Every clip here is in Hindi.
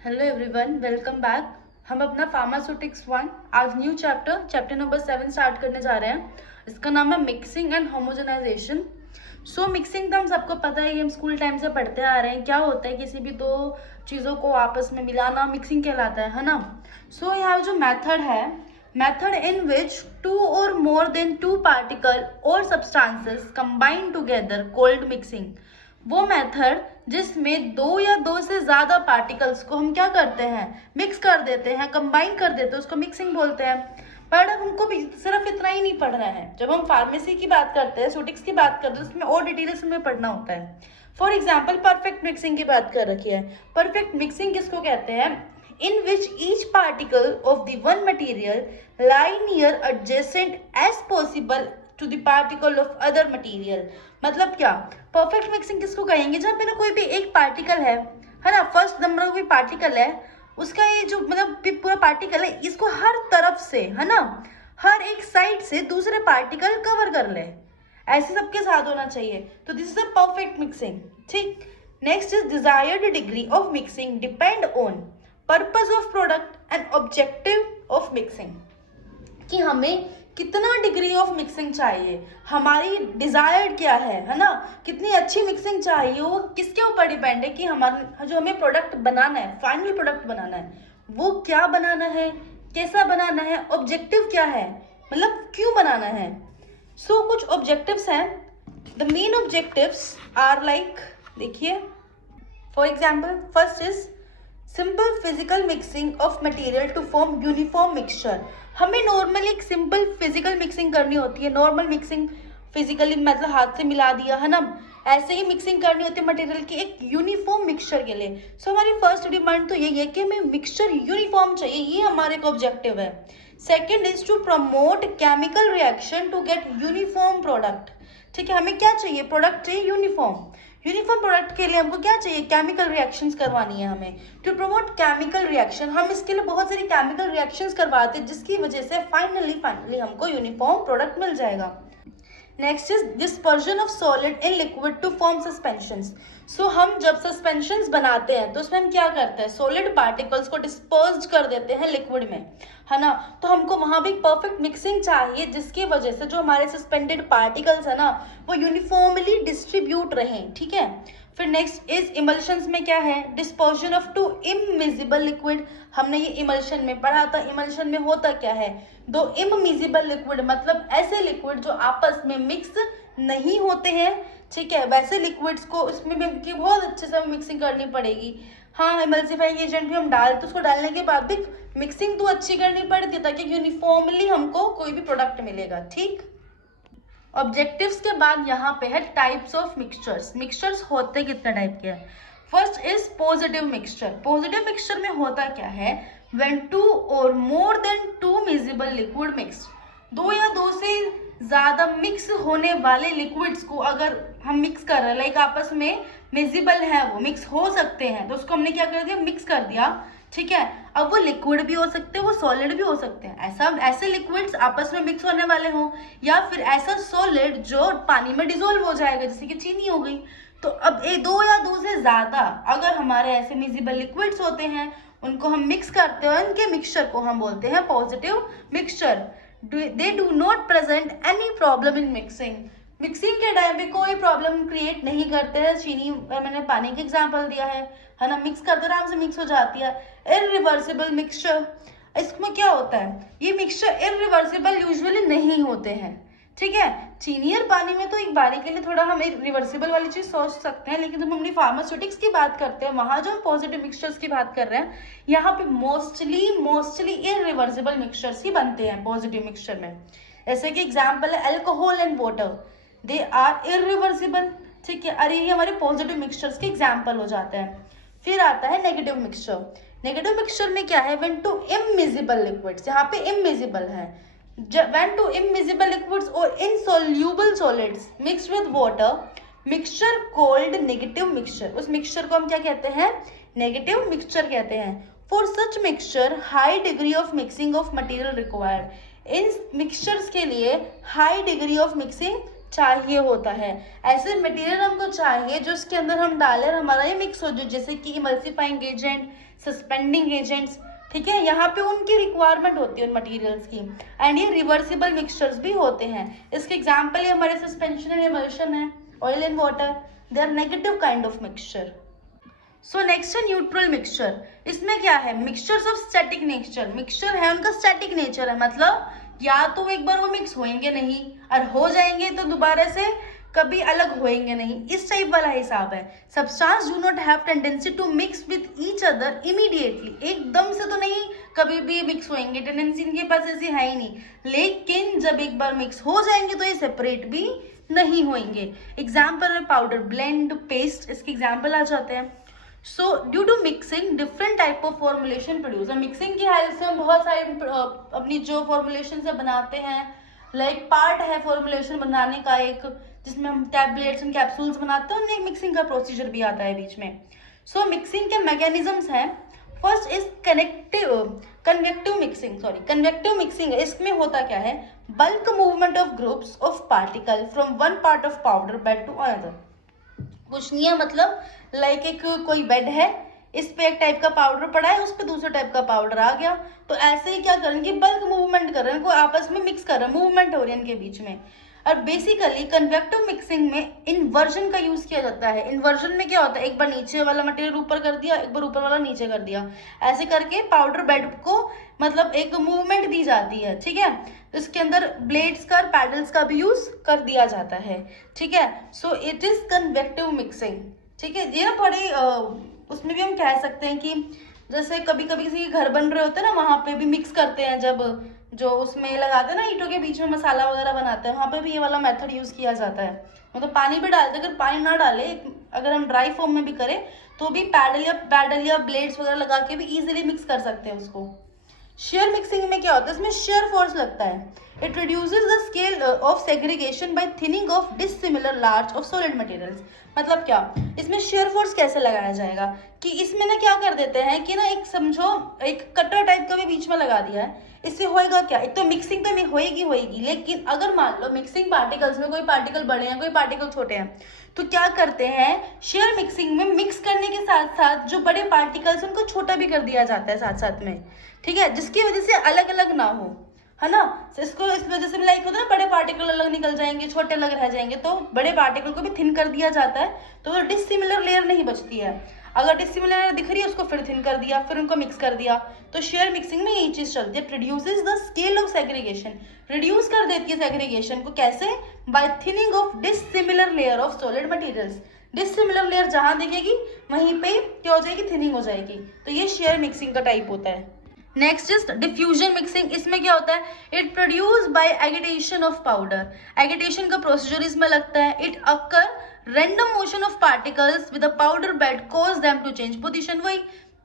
Hello everyone, welcome back. हम अपना फार्मास्यूटिक्स 1 आज न्यू चैप्टर नंबर 7 स्टार्ट करने जा रहे हैं। इसका नाम है मिक्सिंग एंड होमोजेनाइजेशन। मिक्सिंग तो हम सबको पता है, ये हम स्कूल टाइम से पढ़ते आ रहे हैं। क्या होता है, किसी भी दो चीज़ों को आपस में मिलाना मिक्सिंग कहलाता है ना। यहाँ जो मेथड है, method in which to or more than to particle और substances combine together called mixing. वो मेथड जिसमें दो या दो से ज्यादा पार्टिकल्स को हम क्या करते हैं, मिक्स कर देते हैं, कंबाइन कर देते हैं, उसको मिक्सिंग बोलते हैं। पर अब हमको भी सिर्फ इतना ही नहीं पढ़ना है। जब हम फार्मेसी की बात करते हैं, सूटिक्स की बात करते हैं, उसमें और डिटेल्स में पढ़ना होता है। फॉर एग्जाम्पल परफेक्ट मिक्सिंग की बात कर रखी है। परफेक्ट मिक्सिंग किसको कहते हैं? in which each particle of the one material lie near adjacent as possible to the particle of other material। मतलब क्या, परफेक्ट मिक्सिंग किसको कहेंगे? जब मेरा कोई भी एक पार्टिकल है ना, फर्स्ट नंबर कोई पार्टिकल है, उसका ये जो मतलब पूरा पार्टिकल है, इसको हर तरफ से है ना, हर एक साइड से दूसरे पार्टिकल कवर कर ले, ऐसे सबके साथ होना चाहिए। तो this is a perfect mixing. ठीक, next is desired degree of mixing depend on purpose of product and objective of mixing. कि हमें कितना डिग्री ऑफ मिक्सिंग चाहिए, हमारी डिजायर्ड क्या है ना, कितनी अच्छी मिक्सिंग चाहिए, वो किसके ऊपर डिपेंड है कि हमारा जो हमें प्रोडक्ट बनाना है, फाइनल प्रोडक्ट बनाना है, वो क्या बनाना है, कैसा बनाना है, ऑब्जेक्टिव क्या है, मतलब क्यों बनाना है। कुछ ऑब्जेक्टिव्स हैं। The main objectives are like, देखिए for example, first is simple physical mixing of material to form uniform mixture. हमें नॉर्मली एक सिंपल फिजिकल मिक्सिंग करनी होती है। नॉर्मल मिक्सिंग फिजिकली मतलब हाथ से मिला दिया है ना, ऐसे ही मिक्सिंग करनी होती है मटेरियल की एक यूनिफॉर्म मिक्सचर के लिए। हमारी फर्स्ट डिमांड तो यही है कि हमें मिक्सचर यूनिफॉर्म चाहिए, ये हमारे का ऑब्जेक्टिव है। Second is to promote chemical reaction to get uniform product. ठीक है, हमें क्या चाहिए? प्रोडक्ट चाहिए यूनिफॉर्म। यूनिफॉर्म प्रोडक्ट के लिए हमको क्या चाहिए? केमिकल रिएक्शंस करवानी है हमें। टू प्रमोट केमिकल रिएक्शन, हम इसके लिए बहुत सारी केमिकल रिएक्शंस करवाते हैं, जिसकी वजह से फाइनली हमको यूनिफॉर्म प्रोडक्ट मिल जाएगा। Next is dispersion of solid in liquid to form suspensions. हम जब सस्पेंशंस बनाते हैं तो उसमें हम क्या करते हैं? सॉलिड पार्टिकल्स को डिस्पर्ज कर देते हैं लिक्विड में, है ना। तो हमको वहां भी परफेक्ट मिक्सिंग चाहिए, जिसकी वजह से जो हमारे सस्पेंडेड पार्टिकल्स है ना, वो यूनिफॉर्मली डिस्ट्रीब्यूट रहें। ठीक है, फिर नेक्स्ट इज इमल्शंस में क्या है? Dispersion of two immiscible liquid. हमने ये इमल्शन में पढ़ा था। इमल्शन में होता क्या है? दो इममिजिबल लिक्विड मतलब ऐसे लिक्विड जो आपस में मिक्स नहीं होते हैं। ठीक है, वैसे लिक्विड्स को इसमें भी बहुत अच्छे से मिक्सिंग करनी पड़ेगी। हाँ, इमल्सिफाइंग एजेंट भी हम डालते, उसको डालने के बाद भी मिक्सिंग तो अच्छी करनी पड़ती है, ताकि यूनिफॉर्मली हमको कोई भी प्रोडक्ट मिलेगा। ठीक, ऑब्जेक्टिव्स के बाद यहाँ पे है टाइप्स ऑफ मिक्सचर्स। मिक्सचर्स होते कितने टाइप के हैं? First is positive mixture. Positive mixture में होता क्या है? When two or more than two miscible liquid mix, दो या दो से ज्यादा मिक्स होने वाले लिक्विड्स को अगर हम मिक्स कर रहे हैं, लाइक आपस में मिक्सिबल है, वो मिक्स हो सकते हैं, तो उसको हमने क्या कर दिया? मिक्स कर दिया। ठीक है, अब वो लिक्विड भी हो सकते हैं, वो सॉलिड भी हो सकते हैं। ऐसे लिक्विड्स आपस में मिक्स होने वाले हों, या फिर ऐसा सॉलिड जो पानी में डिसॉल्व हो जाएगा, जैसे कि चीनी हो गई। तो अब दो या दो से ज्यादा अगर हमारे ऐसे मिक्सिबल लिक्विड्स होते हैं, उनको हम मिक्स करते हैं, उनके मिक्सचर को हम बोलते हैं positive mixture. They do not present any problem in mixing. Mixing के टाइम पे कोई प्रॉब्लम क्रिएट नहीं करते हैं। चीनी मैंने पानी का एग्जांपल दिया है ना, मिक्स करते आराम से मिक्स हो जाती है। इरिवर्सिबल मिक्सचर, इसमें क्या होता है? ये मिक्सचर इरिवर्सिबल यूजुअली नहीं होते हैं। ठीक है, चीनी और पानी में तो एक बारी के लिए थोड़ा हम रिवर्सिबल वाली चीज सोच सकते हैं, लेकिन जब हम अपनी फार्मास्यूटिक्स की बात करते हैं, वहां जो हम पॉजिटिव मिक्सचर्स की बात कर रहे हैं, यहाँ पे मोस्टली इरिवर्सिबल मिक्सचर्स ही बनते हैं पॉजिटिव मिक्सचर में। जैसे कि एग्जाम्पल है alcohol and water, they are irreversible. ठीक है, अरे ये हमारे पॉजिटिव मिक्सचर्स के एग्जाम्पल हो जाते हैं। फिर आता है नेगेटिव मिक्सचर। नेगेटिव मिक्सचर में क्या है? व्हेन टू इममिजिबल लिक्विड्स, यहाँ पे इममिजिबल है। when two immiscible liquids or insoluble solids mixed with water, mixture called negative mixture। उस mixture को हम क्या कहते हैं? negative mixture कहते हैं। for such mixture high degree of mixing of material required। In mixtures के लिए high degree of mixing चाहिए होता है। ऐसे मटेरियल हमको चाहिए जो उसके अंदर हम डालें और हमारा ये मिक्स हो जाए, जैसे कि इमल्सिफाइंग एजेंट, सस्पेंडिंग एजेंट्स, ठीक है, यहाँ पे उनकी रिक्वायरमेंट होती है उन मटेरियल्स की। एंड ये रिवर्सिबल मिक्सचर्स भी होते हैं। इसके एग्जाम्पल ये हमारे सस्पेंशन एंड इमल्शन है, oil and water, they are negative kind of mixture. So next है न्यूट्रल मिक्सचर। इसमें क्या है, mixtures of static nature, mixture है उनका स्टैटिक नेचर है, मतलब या तो एक बार वो मिक्स होएंगे नहीं, और हो जाएंगे तो दोबारा से कभी अलग होएंगे नहीं, इस टाइप वाला हिसाब है। Substance do not have tendency to mix with each other immediately, एकदम से तो नहीं कभी भी मिक्स होएंगे, टेंडेंसी इनके पास ऐसी है ही नहीं, लेकिन जब एक बार मिक्स हो जाएंगे तो ये सेपरेट भी नहीं होंगे। एग्जाम्पल है पाउडर, ब्लेंड, पेस्ट, इसके एग्जाम्पल आ जाते हैं। So due to mixing different type of formulation produce, mixing की हेल्प से हम बहुत सारे अपनी जो फॉर्मुलेशन से बनाते हैं, लाइक पार्ट है फॉर्मुलेशन बनाने का एक, जिसमें हम टैबलेट्स एंड कैप्सूल्स बनाते हैं, और मिक्सिंग का प्रोसीजर भी आता है बीच में। सो मिक्सिंग के मैकेनिज्म्स हैं, फर्स्ट इज कन्वेक्टिव मिक्सिंग। इसमें होता क्या है, bulk movement of groups of particle from one part of powder bed to another. कुछ नहीं है, मतलब लाइक एक कोई बेड है, इस पे एक टाइप का पाउडर पड़ा है, उस पे दूसरा टाइप का पाउडर आ गया, तो ऐसे ही क्या करेंगे, बल्क मूवमेंट कर रहे हैं, कोई आपस में मिक्स कर रहे हैं, मूवमेंट हो रही है इनके बीच में। और बेसिकली कन्वेक्टिव मिक्सिंग में इन्वर्जन का यूज किया जाता है। इन्वर्जन में क्या होता है, एक बार नीचे वाला मटेरियल ऊपर कर दिया, एक बार ऊपर वाला नीचे कर दिया, ऐसे करके पाउडर बेड को मतलब एक मूवमेंट दी जाती है, ठीक है। इसके अंदर ब्लेड्स का और पैडल्स का भी यूज कर दिया जाता है, ठीक है। So it is convective mixing, ठीक है। ये ना बड़े उसमें भी हम कह सकते हैं कि जैसे कभी कभी किसी के घर बन रहे होते हैं ना, वहाँ पे भी मिक्स करते हैं, जब जो उसमें लगाते हैं ना ईंटों के बीच में मसाला वगैरह बनाते हैं, वहाँ पे भी ये वाला मेथड यूज किया जाता है। मतलब पानी भी डालते हैं, अगर पानी ना डाले, अगर हम ड्राई फॉर्म में भी करें तो भी पैडल या ब्लेड्स वगैरह लगा के भी इजीली मिक्स कर सकते हैं उसको। शेयर मिक्सिंग में क्या होता है, इसमें शेयर फोर्स लगता है। It reduces the scale of segregation by thinning of dissimilar large of solid materials. मतलब क्या, इसमें शेयर फोर्स कैसे लगाया जाएगा कि इसमें ना क्या कर देते हैं कि ना एक समझो एक कटर टाइप का भी बीच में लगा दिया है, इससे होएगा क्या, एक तो मिक्सिंग तो होएगी, लेकिन अगर मान लो मिक्सिंग पार्टिकल्स में कोई पार्टिकल बड़े हैं, कोई पार्टिकल छोटे हैं, तो क्या करते हैं, शेयर मिक्सिंग में मिक्स करने के साथ साथ जो बड़े पार्टिकल्स उनको छोटा भी कर दिया जाता है साथ साथ में, ठीक है, जिसकी वजह से अलग अलग ना हो, है ना। इसको इस वजह से लाइक होता है ना, बड़े पार्टिकल अलग निकल जाएंगे, छोटे अलग रह जाएंगे, तो बड़े पार्टिकल को भी थिन कर दिया जाता है, तो वो डिसिमिलर लेयर नहीं बचती है। अगर डिसिमिलर लेयर दिख रही है उसको फिर थिन कर दिया, फिर उनको मिक्स कर दिया। तो शेयर मिक्सिंग में यही चीज चलती है, reduces the scale of segregation, reduce कर देती है सेग्रीगेशन को, कैसे, by thinning of dissimilar layer of solid materials. Dissimilar layer जहां दिखेगी वहीं पे क्या हो जाएगी, थिनिंग हो जाएगी। तो ये शेयर मिक्सिंग का टाइप होता है। Next is diffusion mixing. इसमें क्या होता है, it produce by agitation of powder. Agitation का प्रोसीजर इसमें लगता है। It occur random motion of particles with a powder bed cause them to change position. वही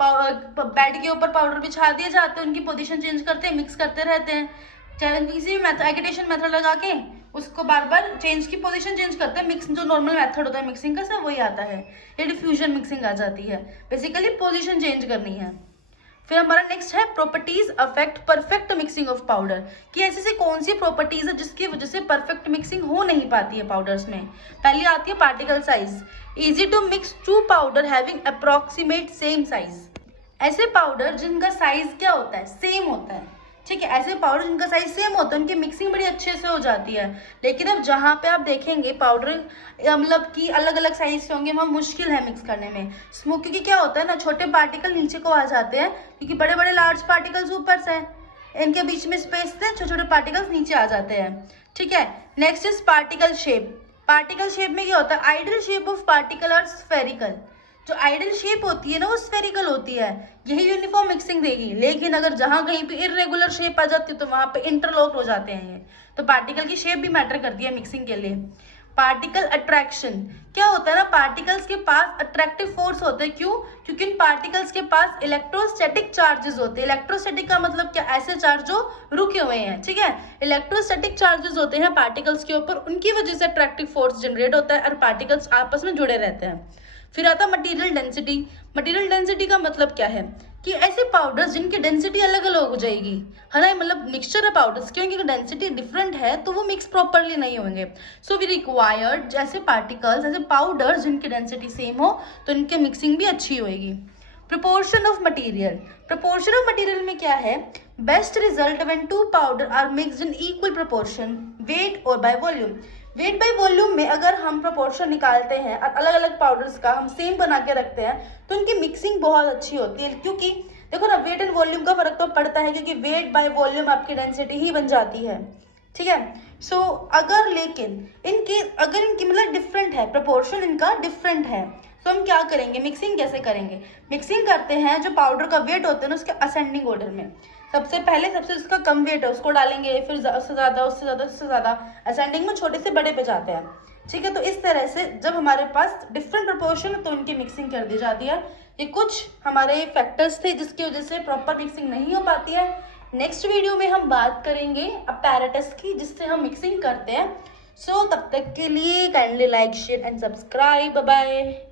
बेड के ऊपर पाउडर बिछा दिए जाते हैं, उनकी पोजीशन चेंज करते हैं, मिक्स करते रहते हैं, चाहे किसी भी मेथड एगिटेशन मेथड लगा के उसको बार बार चेंज की पोजीशन चेंज करते हैं। मिक्स जो नॉर्मल मेथड होता है मिक्सिंग का सब वही आता है, ये डिफ्यूजन मिक्सिंग आ जाती है, बेसिकली पोजीशन चेंज करनी है। फिर हमारा नेक्स्ट है properties affect perfect mixing of powder, कि ऐसी से कौन सी प्रॉपर्टीज है जिसकी वजह से परफेक्ट मिक्सिंग हो नहीं पाती है पाउडर्स में। पहली आती है particle size, easy to mix to powder having approximate same size. ऐसे पाउडर जिनका साइज क्या होता है, सेम होता है, ठीक है, ऐसे पाउडर जिनका साइज सेम होता है उनकी मिक्सिंग बड़ी अच्छे से हो जाती है। लेकिन अब जहाँ पे आप देखेंगे पाउडर मतलब कि अलग अलग साइज के होंगे, वहाँ मुश्किल है मिक्स करने में। स्मोक क्योंकि क्या होता है ना, छोटे पार्टिकल नीचे को आ जाते हैं क्योंकि बड़े बड़े लार्ज पार्टिकल्स ऊपर से, इनके बीच में स्पेस से छोटे छोटे पार्टिकल्स नीचे आ जाते हैं, ठीक है। Next is particle shape. Particle shape में क्या होता है, ideal shape of particle are spherical. जो आइडियल शेप होती है ना वो स्फेरिकल होती है, यही यूनिफॉर्म मिक्सिंग देगी। लेकिन अगर जहाँ कहीं पे इरेगुलर शेप आ जाती है तो वहाँ पे इंटरलॉक हो जाते हैं ये। तो पार्टिकल की शेप भी मैटर करती है मिक्सिंग के लिए। पार्टिकल अट्रैक्शन क्या होता है ना, पार्टिकल्स के पास अट्रैक्टिव फोर्स होते हैं। क्यों? क्योंकि इन पार्टिकल्स के पास इलेक्ट्रोस्टैटिक चार्जेस होते हैं। इलेक्ट्रोस्टैटिक का मतलब क्या, ऐसे चार्ज जो रुके हुए हैं, ठीक है। इलेक्ट्रोस्टैटिक चार्जेस होते हैं पार्टिकल्स के ऊपर, उनकी वजह से अट्रैक्टिव फोर्स जनरेट होता है और पार्टिकल्स आपस में जुड़े रहते हैं। फिर आता है मटेरियल डेंसिटी। मटेरियल डेंसिटी का मतलब क्या है कि ऐसे पाउडर्स जिनकी डेंसिटी अलग अलग हो जाएगी, है ना, मतलब मिक्सचर है पाउडर्स, क्योंकि डेंसिटी डिफरेंट है तो वो मिक्स प्रॉपरली नहीं होंगे। सो वी रिक्वायर्ड जैसे पार्टिकल्स, ऐसे पाउडर्स जिनकी डेंसिटी सेम हो तो इनकी मिक्सिंग भी अच्छी होएगी। Proportion of material, proportion of material में क्या है, best result when two powder are mixed in equal proportion, weight or by volume. Weight by volume में अगर हम प्रोपोर्शन निकालते हैं और अलग अलग पाउडर्स का हम सेम बना के रखते हैं तो उनकी मिक्सिंग बहुत अच्छी होती है, क्योंकि देखो ना वेट एंड वॉल्यूम का फर्क तो पड़ता है, क्योंकि वेट बाय वॉल्यूम आपकी डेंसिटी ही बन जाती है, ठीक है। सो अगर लेकिन अगर इनकी मतलब डिफरेंट है, प्रोपोर्शन इनका डिफरेंट है, तो हम क्या करेंगे, मिक्सिंग कैसे करेंगे। मिक्सिंग करते हैं, जो पाउडर का वेट होता है ना उसके असेंडिंग ऑर्डर में, सबसे उसका कम वेट है उसको डालेंगे, फिर उससे ज़्यादा उससे ज़्यादा उससे ज़्यादा, असेंडिंग में छोटे से बड़े पे जाते हैं, ठीक है। तो इस तरह से जब हमारे पास डिफरेंट प्रोपोर्शन है तो उनकी मिक्सिंग कर दी जाती है। ये कुछ हमारे फैक्टर्स थे जिसकी वजह से प्रॉपर मिक्सिंग नहीं हो पाती है। नेक्स्ट वीडियो में हम बात करेंगे अपैरेटस की जिससे हम मिक्सिंग करते हैं। सो तब तक के लिए kindly like share and subscribe, bye bye.